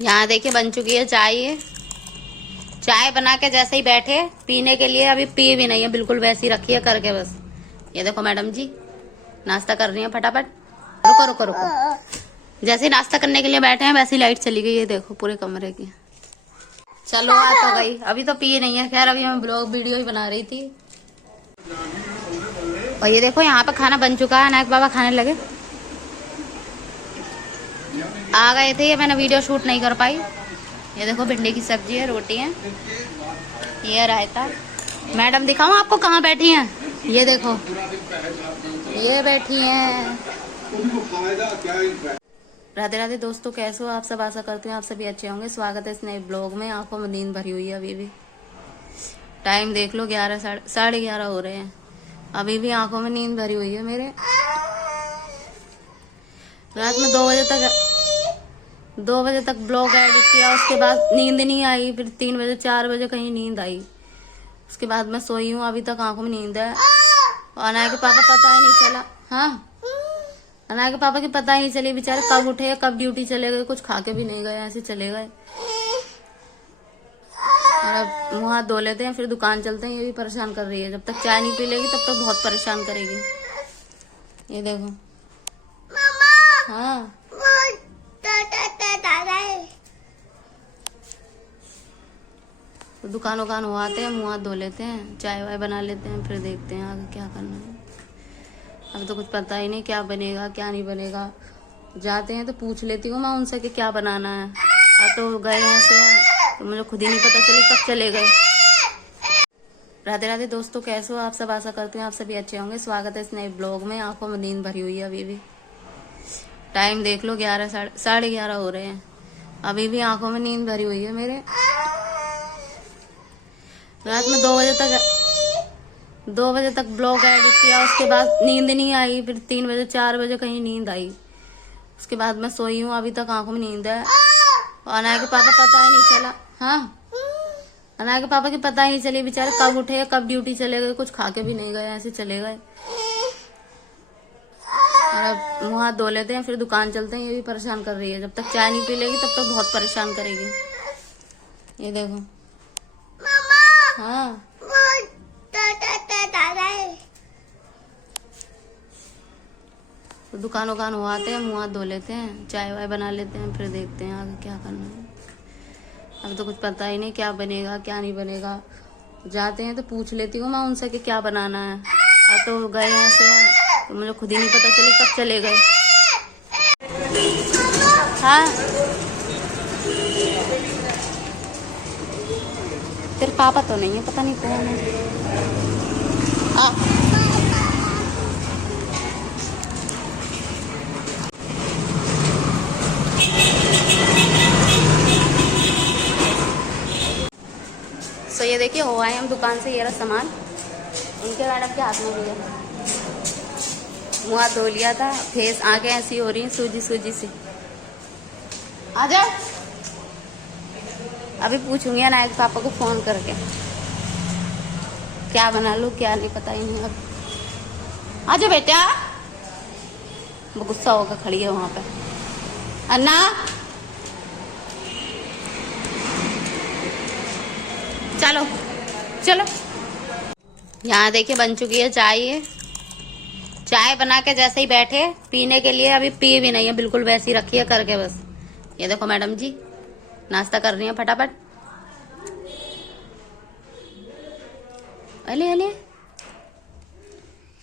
यहाँ देखिए बन चुकी है चाय। ये चाय बना के जैसे ही बैठे पीने के लिए, अभी पी भी नहीं है, बिल्कुल वैसी रखी है करके बस। ये देखो मैडम जी नाश्ता कर रही है फटाफट। रुको रुको रुको, जैसे ही नाश्ता करने के लिए बैठे हैं वैसे ही लाइट चली गई। ये देखो पूरे कमरे की। चलो आ तो गई, अभी तो पी नहीं है। खैर अभी मैं ब्लॉग वीडियो ही बना रही थी। और ये देखो यहाँ पे खाना बन चुका है। नायक बाबा खाने लगे, आ गए थे। ये मैंने वीडियो शूट नहीं कर पाई। ये देखो भिंडी की सब्जी है, रोटी है, ये रायता। मैडम दिखाऊं आपको कहाँ बैठी हैं? ये देखो ये बैठी हैं। राधे राधे दोस्तों, कैसे हो आप सब? आशा करती हूँ आप सभी अच्छे होंगे। स्वागत है इस नए ब्लॉग में। आंखों में नींद भरी हुई है अभी भी। टाइम देख लो 11 साढ़े 11 हो रहे हैं। अभी भी आंखों में नींद भरी हुई है मेरे। रात में 2 बजे तक ब्लॉग एडिट किया, उसके बाद नींद नहीं आई। फिर 3 बजे 4 बजे कहीं नींद आई, उसके बाद मैं सोई हूँ। अभी तक आंखों में नींद है। और अनाया के पापा पता ही नहीं चला। हाँ, अनाया के पापा की पता ही नहीं चली बेचारे कब उठे कब ड्यूटी चले गए। कुछ खा के भी नहीं गए, ऐसे चले गए। और अब मुँह हाथ धो लेते हैं फिर दुकान चलते हैं। ये भी परेशान कर रही है, जब तक चाय नहीं पी लेगी तब तक बहुत परेशान करेगी। ये देखो हाँ तो दुकान वुकान हो आते हैं, मुँह हाथ धो लेते हैं, चाय वाय बना लेते हैं, फिर देखते हैं आगे क्या करना है। अब तो कुछ पता ही नहीं क्या बनेगा क्या नहीं बनेगा। जाते हैं तो पूछ लेती हूँ मैं उनसे कि क्या बनाना है। अब तो गए हैं से तो मुझे खुद ही नहीं पता चली कब चले गए। राधे राधे दोस्तों, कैसे हो आप सब? आशा करती हूँ आप सभी अच्छे होंगे। स्वागत है इस नए ब्लॉग में। आंखों में नींद भरी हुई है अभी भी। टाइम देख लो 11 साढ़े 11 हो रहे हैं। अभी भी आंखों में नींद भरी हुई है मेरे। रात में 2 बजे तक ब्लॉग एडिट किया, उसके बाद नींद नहीं आई। फिर 3 बजे 4 बजे कहीं नींद आई, उसके बाद मैं सोई हूँ। अभी तक आंखों में नींद है। और अनाया के पापा पता ही नहीं चला। हाँ, अनाया के पापा की पता ही नहीं चली बेचारे कब उठे कब ड्यूटी चले गए। कुछ खा के भी नहीं गए, ऐसे चले गए। और अब मुँह हाथ धो लेते हैं फिर दुकान चलते हैं। ये भी परेशान कर रही है, जब तक चाय नहीं पी लेगी तब तक बहुत परेशान करेगी। ये देखो हाँ तो दुकान वुकान हो आते हैं, मुँह हाथ धो लेते हैं, चाय वाय बना लेते हैं, फिर देखते हैं आगे क्या करना है। अब तो कुछ पता ही नहीं क्या बनेगा क्या नहीं बनेगा। जाते हैं तो पूछ लेती हूँ मैं उनसे कि क्या बनाना है। अब तो गए हैं से तो मुझे खुद ही नहीं पता चली कब चले गए। हाँ, तेरे पापा तो नहीं है, पता नहीं कौन है। तो ये देखिए हो आए हम दुकान से। ये रहा सामान, इनके मैडम के हाथ में भी है। मुँह हाथ धो लिया था, फेस आंखें ऐसी हो रही हैं सूजी सूजी सी। आ जाओ, अभी पूछूंगी अनाया के पापा को फोन करके क्या बना लूँ क्या नहीं, पता ही नहीं। अब आ जाओ बेटा, वो गुस्सा होकर खड़ी है वहां पे। अन्ना चलो चलो। यहाँ देखिए बन चुकी है चाय। ये चाय बना के जैसे ही बैठे पीने के लिए, अभी पी भी नहीं है, बिल्कुल वैसी रखी है करके बस। ये देखो मैडम जी नाश्ता कर रही है फटाफट। अले अले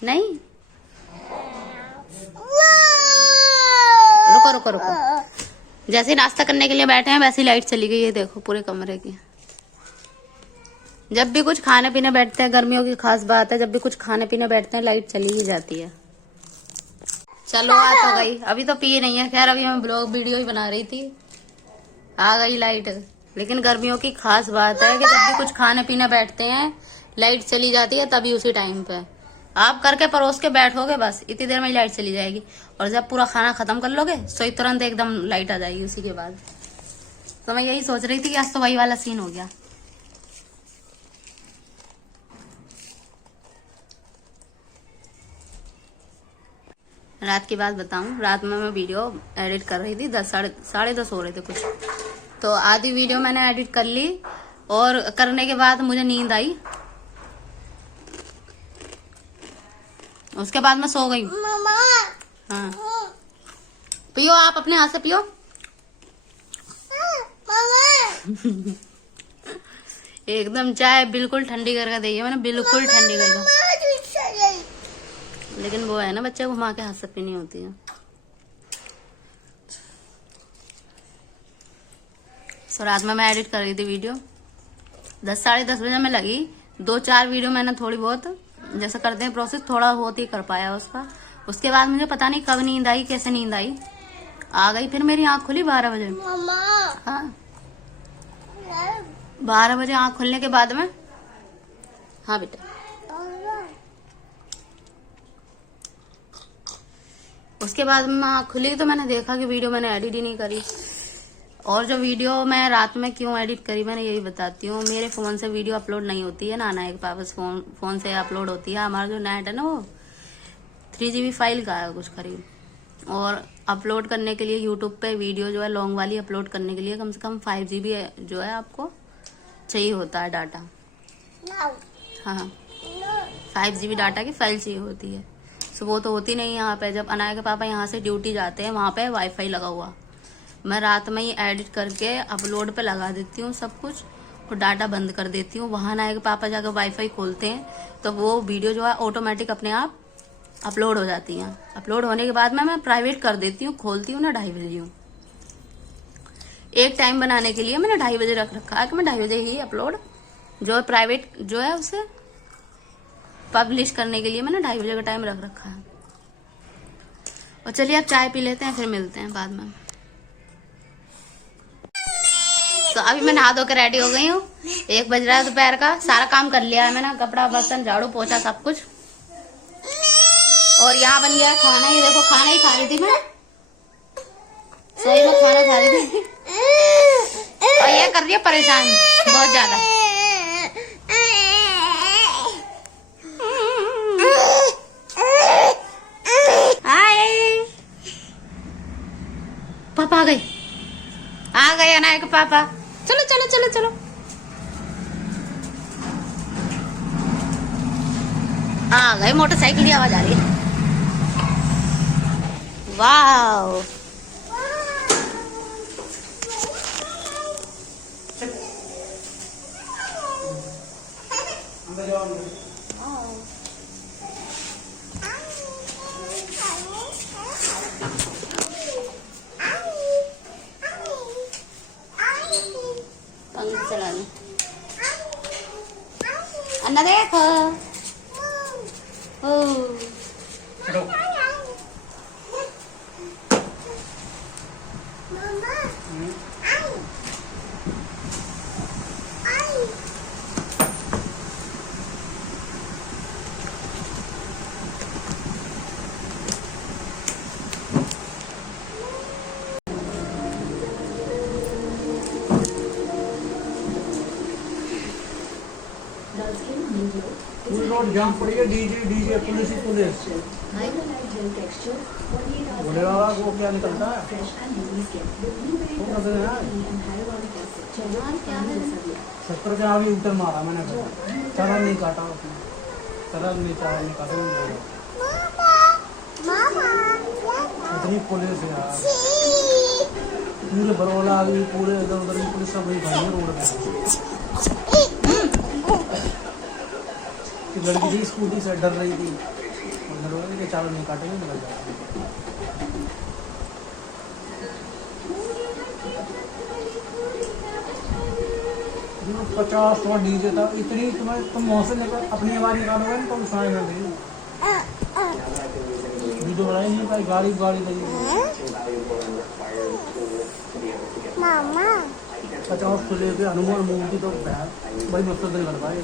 नहीं, रुको रुको रुको, जैसे ही नाश्ता करने के लिए बैठे हैं वैसे ही लाइट चली गई। ये देखो पूरे कमरे की। जब भी कुछ खाने पीने बैठते हैं, गर्मियों की खास बात है, जब भी कुछ खाने पीने बैठते हैं लाइट चली ही जाती है। चलो आ तो गई, अभी तो पी नहीं है। खैर अभी मैं ब्लॉग वीडियो ही बना रही थी, आ गई लाइट। लेकिन गर्मियों की खास बात है कि जब भी कुछ खाने पीने बैठते हैं लाइट चली जाती है, तभी उसी टाइम पे आप करके परोस के बैठोगे, बस इतनी देर में ही लाइट चली जाएगी। और जब पूरा खाना खत्म कर लोगे तो तुरंत एकदम लाइट आ जाएगी उसी के बाद। तो मैं यही सोच रही थी कि आज तो वही वाला सीन हो गया। रात की बात बताऊं, रात में मैं वीडियो एडिट कर रही थी, 10 साढ़े 10 हो रहे थे कुछ। तो आधी वीडियो मैंने एडिट कर ली और करने के बाद मुझे नींद आई। उसके बाद मैं सो गई। हाँ पियो, आप अपने हाथ से पियो। एकदम चाय बिल्कुल ठंडी करके दी है मैंने, बिल्कुल ठंडी करके। लेकिन वो है ना, बच्चे घुमा के हाथ से पीनी होती है। सो रात में मैं एडिट कर रही थी वीडियो, 10 साढ़े 10 बजे में लगी। 2-4 वीडियो मैंने थोड़ी बहुत जैसे करते हैं प्रोसेस, थोड़ा बहुत ही कर पाया उसका। उसके बाद मुझे पता नहीं कब नींद आई, कैसे नींद आई, आ गई। फिर मेरी आंख खुली 12 बजे। हाँ 12 बजे आंख खुलने के बाद में, हाँ बेटा, उसके बाद में आंख खुली तो मैंने देखा कि वीडियो मैंने एडिट ही नहीं करी। और जो वीडियो मैं रात में क्यों एडिट करी मैंने यही बताती हूँ। मेरे फोन से वीडियो अपलोड नहीं होती है, नाना के पापा फोन से अपलोड होती है। हमारा जो नेट है ना वो 3 GB फाइल का है कुछ करीब। और अपलोड करने के लिए यूट्यूब पे वीडियो जो है लॉन्ग वाली अपलोड करने के लिए कम से कम 5 GB जो है आपको चाहिए होता है डाटा। हाँ 5 GB डाटा की फाइल चाहिए होती है। सो वो तो होती नहीं यहाँ पे। जब अनाया के पापा यहाँ से ड्यूटी जाते हैं वहाँ पे वाईफाई लगा हुआ, मैं रात में ही एडिट करके अपलोड पे लगा देती हूँ सब कुछ और डाटा बंद कर देती हूँ। वहाँ अनाया के पापा जाकर वाईफाई खोलते हैं तो वो वीडियो जो है ऑटोमेटिक अपने आप अपलोड हो जाती हैं। अपलोड होने के बाद में मैं प्राइवेट कर देती हूँ, खोलती हूँ ना 2:30 बजे हूँ। एक टाइम बनाने के लिए मैंने 2:30 बजे रख रखा है कि मैं 2:30 बजे ही अपलोड जो है प्राइवेट जो है उसे पब्लिश करने के लिए मैंने 2:30 बजे का टाइम रख रखा है। और चलिए अब चाय पी लेते हैं, फिर मिलते हैं बाद में। तो अभी मैं नहा धो के रेडी हो गई हूँ। 1 बज रहा है दोपहर का। सारा काम कर लिया है मैंने, कपड़ा बर्तन झाड़ू पोछा सब कुछ। और यहाँ बन गया खाना। ये देखो खाना ही खा रही थी मैं, सही में खाना खा रही थी। और ये कर रही है परेशान बहुत ज्यादा। हाय पापा आ गए अनाया के पापा। चलो चलो चलो चलो। आ गए, मोटरसाइकिल की आवाज आ रही है। वाह पंख चलाने अन्ना देखो। रोड जाम पड़ी है। डीजे पुलिस ही पुलिस बोले वाला वो क्या निकलता है वो कहते हैं सत्तर के आगे उतर मारा मैंने, चला नहीं काटा उसने, चला नहीं चाहा नहीं काटा नहीं। इतनी पुलिस है यार, पूरे बरौला आ गई, पूरे इधर उधर की पुलिस सब वही भाई रोड पे। लड़की थी स्कूटी से डर रही थी, के चारों नहीं काटेंगे निकल जाएगा। 50 डीजे था इतनी, तुम मौसम लेकर अपनी आवाज निकालोगे तो सुनाई ना देगी। वीडियो बनाई नहीं पाई, गाड़ी लगी 50 खुले पे हनुमान मूर्ति तो बड़ी मुश्किल कर पाए।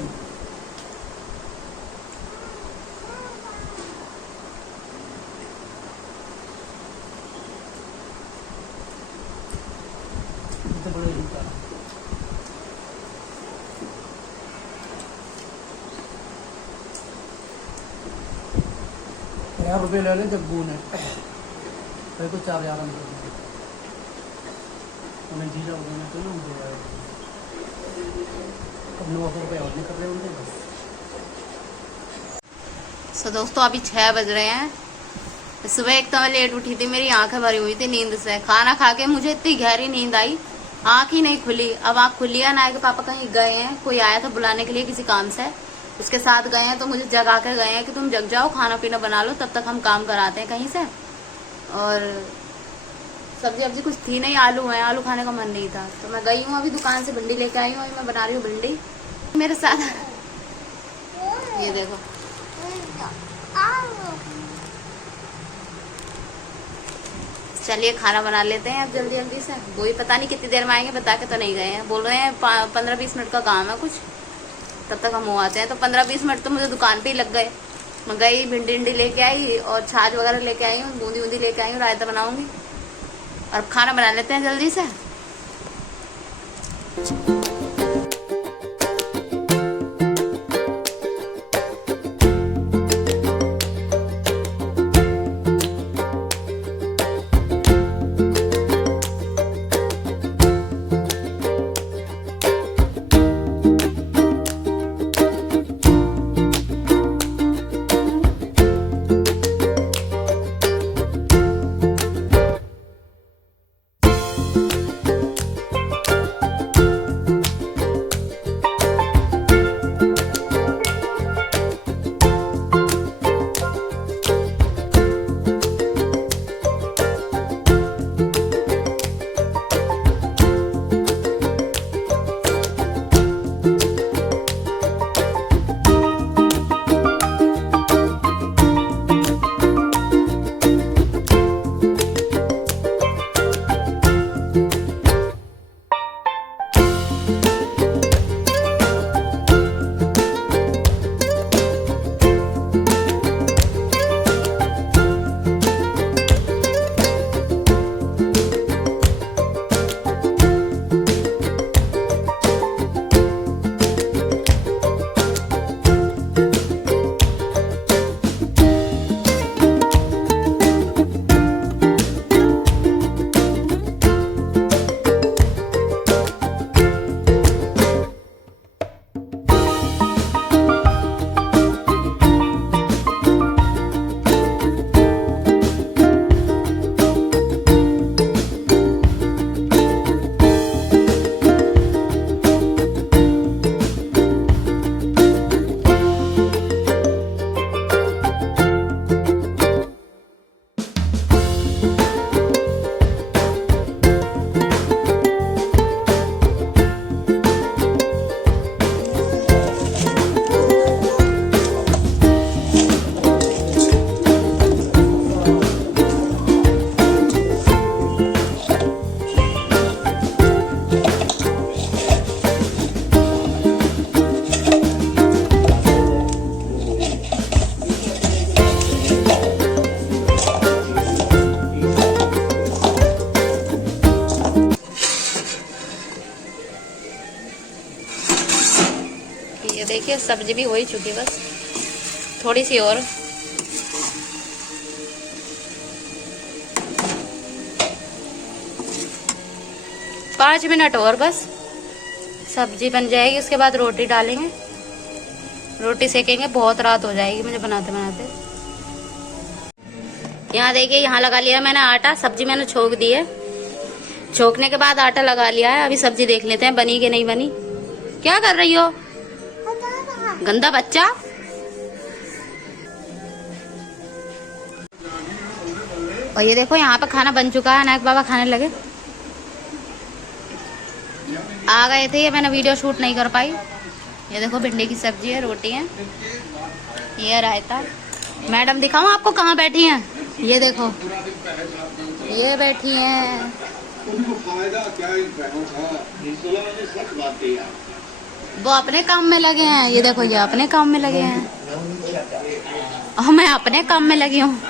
₹1000 ले लें जब ने तो 4000 में उन्हें जीरा बनाना तो नहीं दे यार। अब 900 रुपये और नहीं कर रहे उनके बस। सो दोस्तों अभी 6 बज रहे हैं। सुबह एक तो मैं लेट उठी थी, मेरी आंखें भरी हुई थी नींद से। खाना खा के मुझे इतनी गहरी नींद आई, आंख ही नहीं खुली। अब आंख खुली है ना, कि पापा कहीं गए हैं, कोई आया था बुलाने के लिए किसी काम से, उसके साथ गए हैं, तो मुझे जगा के गए हैं कि तुम जग जाओ, खाना पीना बना लो, तब तक हम काम कराते हैं कहीं से। और सब्जी वब्जी कुछ थी नहीं, आलू है, आलू खाने का मन नहीं था, तो मैं गई हूँ अभी दुकान से भिंडी लेके आई हूँ। अभी मैं बना रही हूँ भिंडी मेरे साथ। ये देखो चलिए खाना बना लेते हैं अब जल्दी जल्दी से। वो ही पता नहीं कितनी देर में आएंगे, बता के तो नहीं गए हैं। बोल रहे हैं 15-20 मिनट का काम है कुछ, तब तक हम हो आते हैं। तो 15-20 मिनट तो मुझे दुकान पे ही लग गए। मैं गई, भिंडी लेके आई और छाछ वगैरह लेके आई हूँ, बूंदी वूंदी लेके आई हूँ, रायता बनाऊंगी और खाना बना लेते हैं जल्दी से। ये देखिए सब्जी भी हो ही चुकी है, बस थोड़ी सी और। पाँच मिनट और बस सब्जी बन जाएगी। उसके बाद रोटी डालेंगे, रोटी सेकेंगे। बहुत रात हो जाएगी मुझे बनाते बनाते। यहाँ देखिए, यहाँ लगा लिया मैंने आटा। सब्जी मैंने छोक दी है, छोकने के बाद आटा लगा लिया है। अभी सब्जी देख लेते हैं बनी कि नहीं बनी। क्या कर रही हो गंदा बच्चा? और ये देखो यहाँ पर खाना बन चुका है। अनायक बाबा खाने लगे, आ गए थे। ये मैंने वीडियो शूट नहीं कर पाई। ये देखो भिंडी की सब्जी है, रोटी है, ये रायता। मैडम दिखाऊं आपको कहाँ बैठी हैं? ये देखो, ये बैठी हैं। वो अपने काम में लगे हैं। ये देखो, ये अपने काम में लगे हैं और मैं अपने काम में लगी हूँ।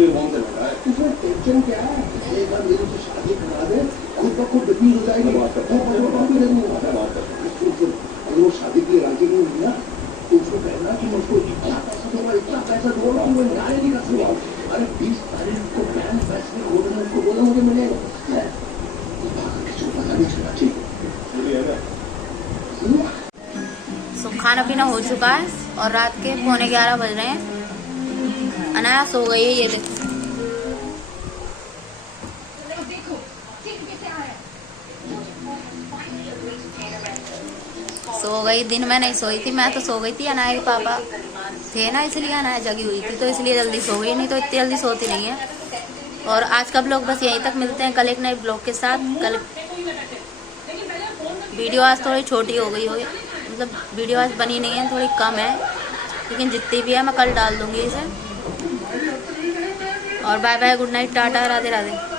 टेंशन क्या है? एक बार मेरे से शादी करा दे, खुद ब खुद डिफीज हो जाएगी। अगर वो शादी के लिए राजी नहीं हुई ना, तो उसको कहना कि मैं उसको इतना पैसा दूंगा कि वो इनकार नहीं कर सकता। अरे 20 तारीख को बैंक पैसे खोलना, उसको बोला मुझे मिलेगा, किसी को पता नहीं चलना चाहिए। सो खाना पीना हो चुका है और रात के 11:15 बज रहे हैं। अनाया सो गई है, ये देखो। सो गई, दिन में नहीं सोई थी, मैं तो सो गई थी। अनाया के पापा थे ना, इसलिए अनाया जगी हुई थी, तो इसलिए जल्दी सो गई, नहीं तो इतनी जल्दी सोती नहीं है। और आज का ब्लॉग बस यहीं तक, मिलते हैं कल एक नए ब्लॉग के साथ। कल वीडियो आज थोड़ी छोटी हो गई हो, मतलब वीडियो आज बनी नहीं है, थोड़ी कम है, लेकिन जितनी भी है मैं कल डाल दूंगी इसे। और बाय बाय, गुड नाइट, टाटा, राधे राधे।